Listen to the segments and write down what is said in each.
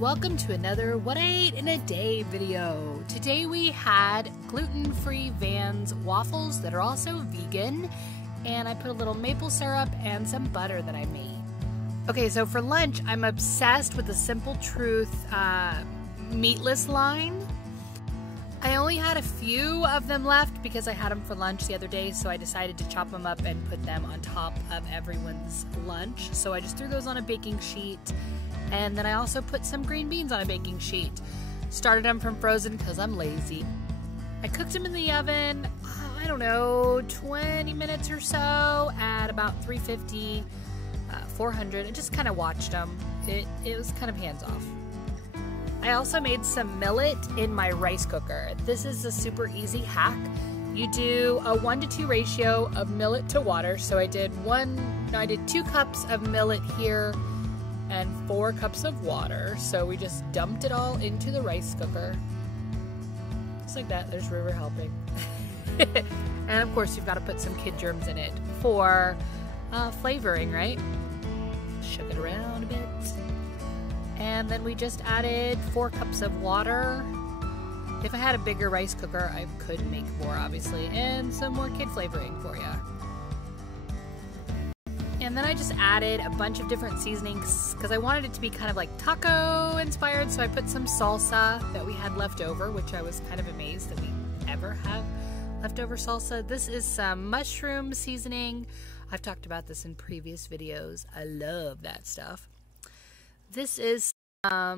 Welcome to another What I Ate in a Day video. Today we had gluten-free Vans waffles that are also vegan, and I put a little maple syrup and some butter that I made. Okay, so for lunch I'm obsessed with the Simple Truth meatless line. I only had a few of them left because I had them for lunch the other day, so I decided to chop them up and put them on top of everyone's lunch. So I just threw those on a baking sheet, and then I also put some green beans on a baking sheet. Started them from frozen because I'm lazy. I cooked them in the oven, I don't know, 20 minutes or so at about 350, 400, and just kind of watched them. It was kind of hands-off. I also made some millet in my rice cooker. This is a super easy hack. You do a 1-to-2 ratio of millet to water. So I did 2 cups of millet here and 4 cups of water. So we just dumped it all into the rice cooker. Just like that. There's River helping. And of course you've got to put some kid germs in it for flavoring, right? Shook it around a bit. And then we just added 4 cups of water. If I had a bigger rice cooker, I could make more, obviously, and some more kid flavoring for you. And then I just added a bunch of different seasonings because I wanted it to be kind of like taco inspired. So I put some salsa that we had left over, which I was kind of amazed that we ever have leftover salsa. This is some mushroom seasoning. I've talked about this in previous videos. I love that stuff. This is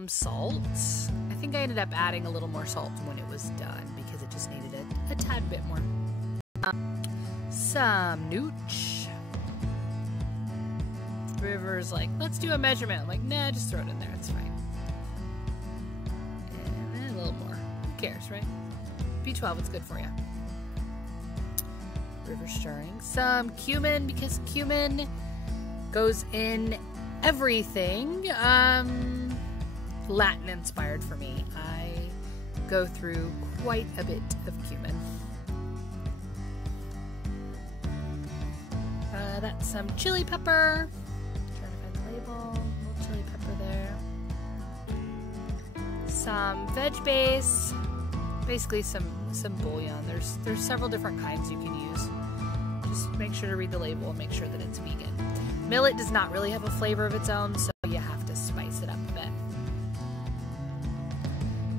salt. I think I ended up adding a little more salt when it was done because it just needed a tad bit more. Some nooch. River's like, let's do a measurement. I'm like, nah, just throw it in there. It's fine. And then a little more. Who cares, right? B12, it's good for you. River stirring. Some cumin because cumin goes in everything. Latin inspired for me. I go through quite a bit of cumin. That's some chili pepper. Trying to find the label. A little chili pepper there. Some veg base. Basically some bouillon. There's several different kinds you can use. Just make sure to read the label and make sure that it's vegan. Millet does not really have a flavor of its own, so you have to spice it up a bit.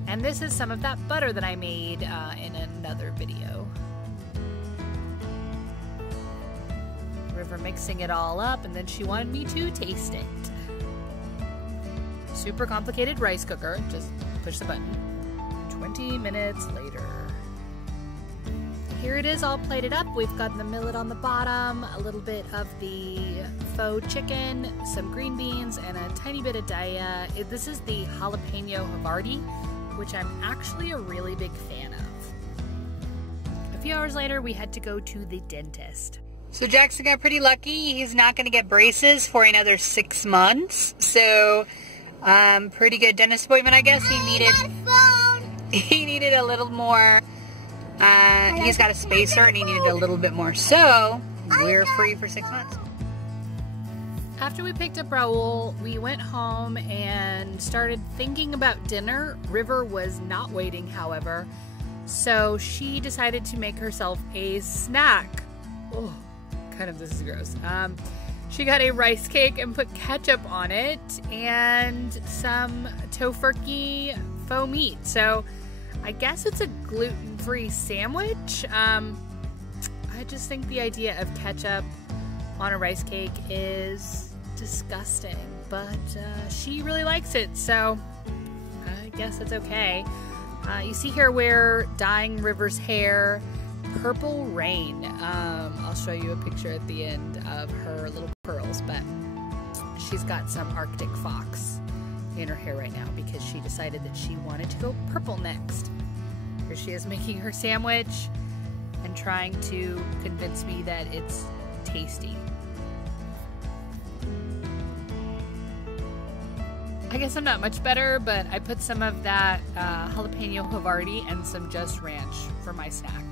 And this is some of that butter that I made in another video. River mixing it all up, and then she wanted me to taste it. Super complicated rice cooker, just push the button. 20 minutes later. Here it is all plated up. We've got the millet on the bottom, a little bit of the faux chicken, some green beans, and a tiny bit of daya. This is the jalapeno Havarti, which I'm actually a really big fan of. A few hours later, we had to go to the dentist. So Jackson got pretty lucky. He's not going to get braces for another 6 months. So, pretty good dentist appointment, I guess. He needed a little more. He's got a spacer and he needed a little bit more, so we're free for 6 months. After we picked up Raul, we went home and started thinking about dinner. River was not waiting, however, so she decided to make herself a snack. Oh, this is gross. She got a rice cake and put ketchup on it and some tofurkey faux meat. So I guess it's a gluten-free sandwich. I just think the idea of ketchup on a rice cake is disgusting, but she really likes it, so I guess it's okay. You see here we're dyeing River's hair purple rain. I'll show you a picture at the end of her little curls, but she's got some Arctic fox in her hair right now because she decided that she wanted to go purple next. Here she is making her sandwich and trying to convince me that it's tasty. I guess I'm not much better, but I put some of that jalapeno Havarti and some Just Ranch for my snack.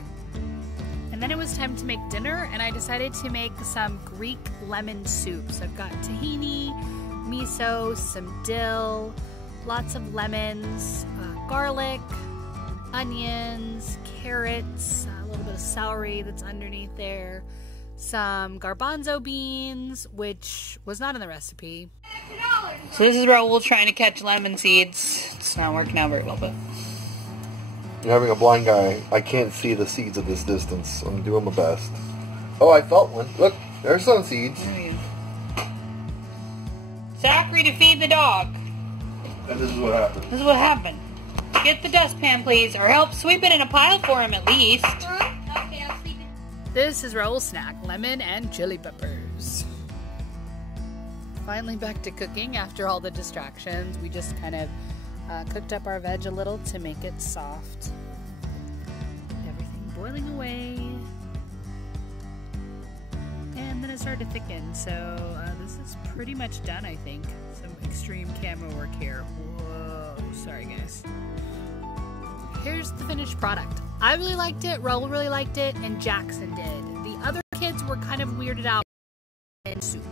And then it was time to make dinner, and I decided to make some Greek lemon soup. So I've got tahini, miso, some dill, lots of lemons, garlic, onions, carrots, a little bit of celery that's underneath there, some garbanzo beans, which was not in the recipe. So this is Raul trying to catch lemon seeds. It's not working out very well, but... You're having a blind guy. I can't see the seeds at this distance. I'm doing my best. Oh, I felt one. Look, there's some seeds. There we go. Zachary to feed the dog. And this is what happened. This is what happened. Get the dustpan, please, or help sweep it in a pile for him at least. Okay, I'll sweep it. This is Raul's snack, lemon and chili peppers. Finally back to cooking after all the distractions. We just kind of cooked up our veg a little to make it soft. Everything boiling away. And then it started to thicken, so this is pretty much done, I think. Some extreme camera work here. Whoa, sorry guys. Here's the finished product. I really liked it, Raul really liked it, and Jackson did. The other kids were kind of weirded out in soup.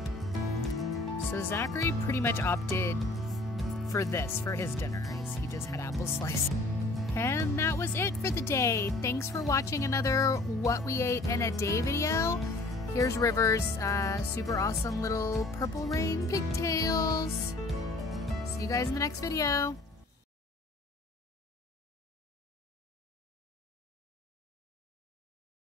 So Zachary pretty much opted for this for his dinner. He just had apple slice. And that was it for the day. Thanks for watching another What We Ate in a Day video. Here's River's super awesome little purple rain pigtails. See you guys in the next video.